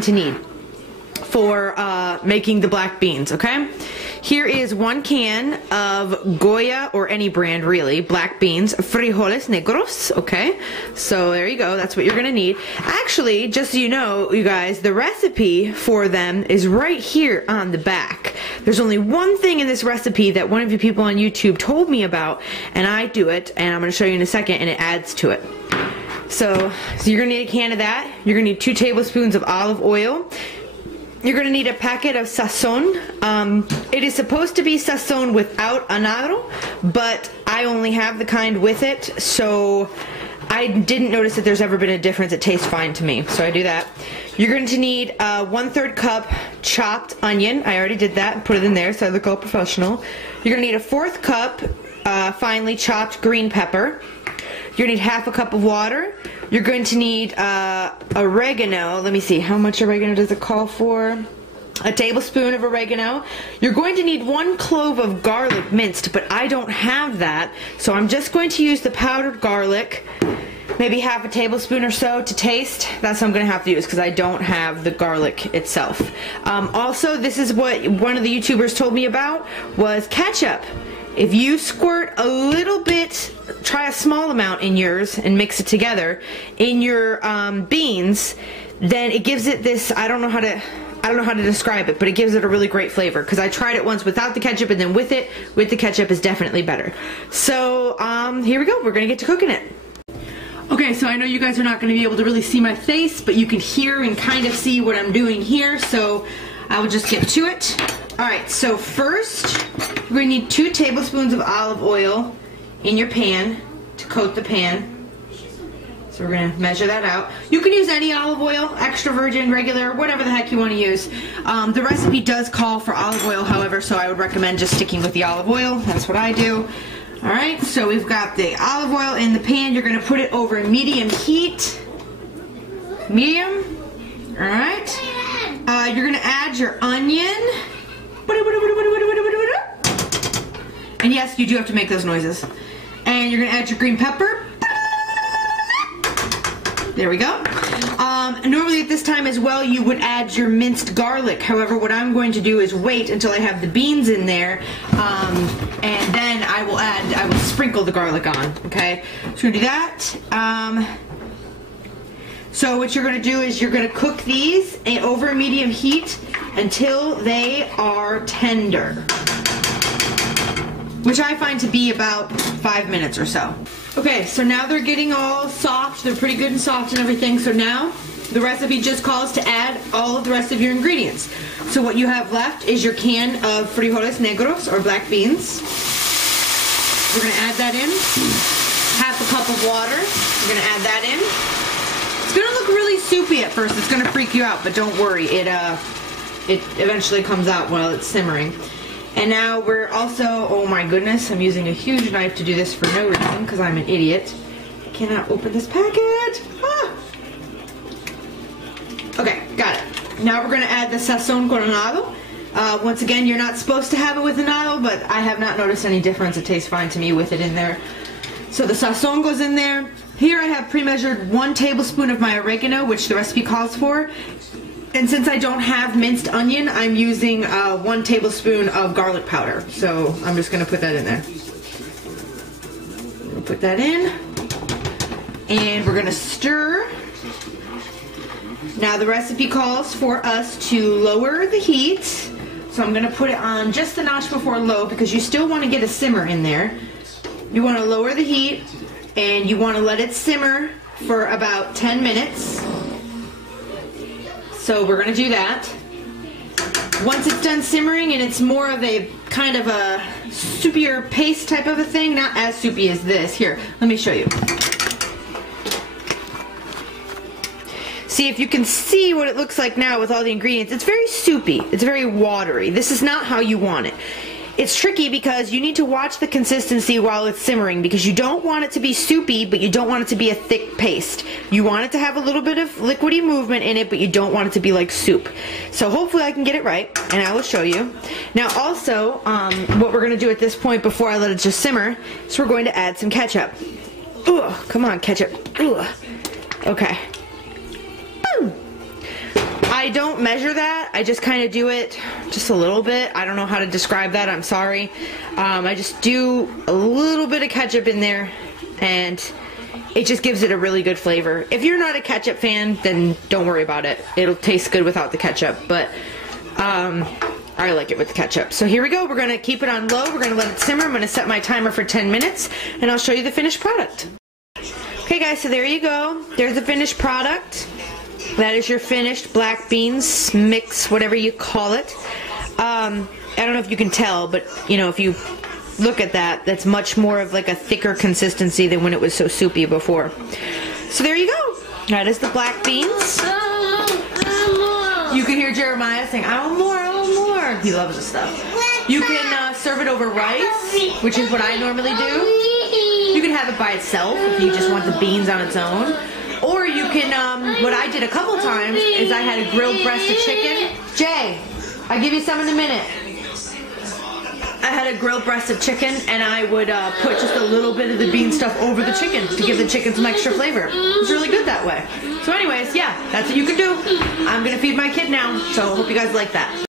going to need for making the black beans, okay? Here is 1 can of Goya, or any brand really, black beans, frijoles negros, okay? So there you go, that's what you're gonna need. Actually, just so you know, you guys, the recipe for them is right here on the back. There's only one thing in this recipe that one of you people on YouTube told me about, and I do it, and I'm gonna show you in a second, and it adds to it. So you're gonna need a can of that. You're gonna need 2 tablespoons of olive oil. You're going to need a packet of sazon. It is supposed to be sazon without anado, but I only have the kind with it, so I didn't notice that there's ever been a difference. It tastes fine to me, so I do that. You're going to need 1/3 cup chopped onion. I already did that and put it in there, so I look all professional. You're going to need a 1/4 cup finely chopped green pepper. You're going to need 1/2 cup of water. You're going to need oregano. Let me see, how much oregano does it call for? A tablespoon of oregano. You're going to need 1 clove of garlic minced, but I don't have that, so I'm just going to use the powdered garlic, maybe 1/2 tablespoon or so to taste. That's what I'm going to have to use because I don't have the garlic itself. Also, this is what one of the YouTubers told me about, was ketchup. If you squirt a little bit, try a small amount in yours and mix it together in your beans, then it gives it this, I don't know how to describe it, but it gives it a really great flavor, because I tried it once without the ketchup, and then with it, with the ketchup is definitely better. So here we go, we're gonna get to cooking it. Okay, so I know you guys are not gonna be able to really see my face, but you can hear and kind of see what I'm doing here, so I will just get to it. Alright, so first, we're going to need 2 tablespoons of olive oil in your pan to coat the pan. So we're going to measure that out. You can use any olive oil, extra virgin, regular, whatever the heck you want to use. The recipe does call for olive oil, however, so I would recommend just sticking with the olive oil. That's what I do. Alright, so we've got the olive oil in the pan. You're going to put it over medium heat. Medium. Alright. You're going to add your onion. And yes, you do have to make those noises. And you're going to add your green pepper. There we go. Normally at this time as well, you would add your minced garlic. However, what I'm going to do is wait until I have the beans in there, and then I will sprinkle the garlic on. Okay, so we're going to do that. So what you're going to do is you're going to cook these over medium heat until they are tender, which I find to be about 5 minutes or so. Okay, so now they're getting all soft. They're pretty good and soft and everything. So now the recipe just calls to add all of the rest of your ingredients. So what you have left is your can of frijoles negros, or black beans. We're going to add that in. 1/2 cup of water. We're going to add that in. It's going to look really soupy at first. It's going to freak you out, but don't worry. It eventually comes out while it's simmering. And now we're also, oh my goodness, I'm using a huge knife to do this for no reason because I'm an idiot. I cannot open this packet. Ah. Okay, got it. Now we're going to add the sazon con anado. Once again, you're not supposed to have it with anado, but I have not noticed any difference. It tastes fine to me with it in there. So the sazon goes in there. Here I have pre-measured 1 tablespoon of my oregano, which the recipe calls for. And since I don't have minced onion, I'm using 1 tablespoon of garlic powder. So I'm just going to put that in there. We'll put that in. And we're going to stir. Now the recipe calls for us to lower the heat. So I'm going to put it on just a notch before low, because you still want to get a simmer in there. You want to lower the heat, and you want to let it simmer for about 10 minutes. So we're going to do that. Once it's done simmering and it's more of a kind of a soupier paste type of a thing, not as soupy as this. Here, let me show you. See if you can see what it looks like now with all the ingredients. It's very soupy. It's very watery. This is not how you want it. It's tricky because you need to watch the consistency while it's simmering, because you don't want it to be soupy, but you don't want it to be a thick paste. You want it to have a little bit of liquidy movement in it, but you don't want it to be like soup. So hopefully I can get it right, and I will show you. Now also, what we're going to do at this point before I let it just simmer is we're going to add some ketchup. Ugh, come on, ketchup. Ugh. Okay. Boom. I don't measure that. I just kind of do it just a little bit. I don't know how to describe that. I'm sorry. I just do a little bit of ketchup in there, and it just gives it a really good flavor. If you're not a ketchup fan, then don't worry about it. It'll taste good without the ketchup, but I like it with the ketchup. So here we go. We're going to keep it on low. We're going to let it simmer. I'm going to set my timer for 10 minutes, and I'll show you the finished product. Okay, guys, so there you go. There's the finished product. That is your finished black beans mix, whatever you call it. I don't know if you can tell, but, you know, if you look at that, that's much more of like a thicker consistency than when it was so soupy before. So there you go. That is the black beans. You can hear Jeremiah saying, I want more, I want more. He loves this stuff. You can serve it over rice, which is what I normally do. You can have it by itself if you just want the beans on its own. Or you can, what I did a couple times is I had a grilled breast of chicken. Jay, I'll give you some in a minute. I had a grilled breast of chicken, and I would put just a little bit of the bean stuff over the chicken to give the chicken some extra flavor. It's really good that way. So anyways, yeah, that's what you can do. I'm going to feed my kid now, so I hope you guys like that.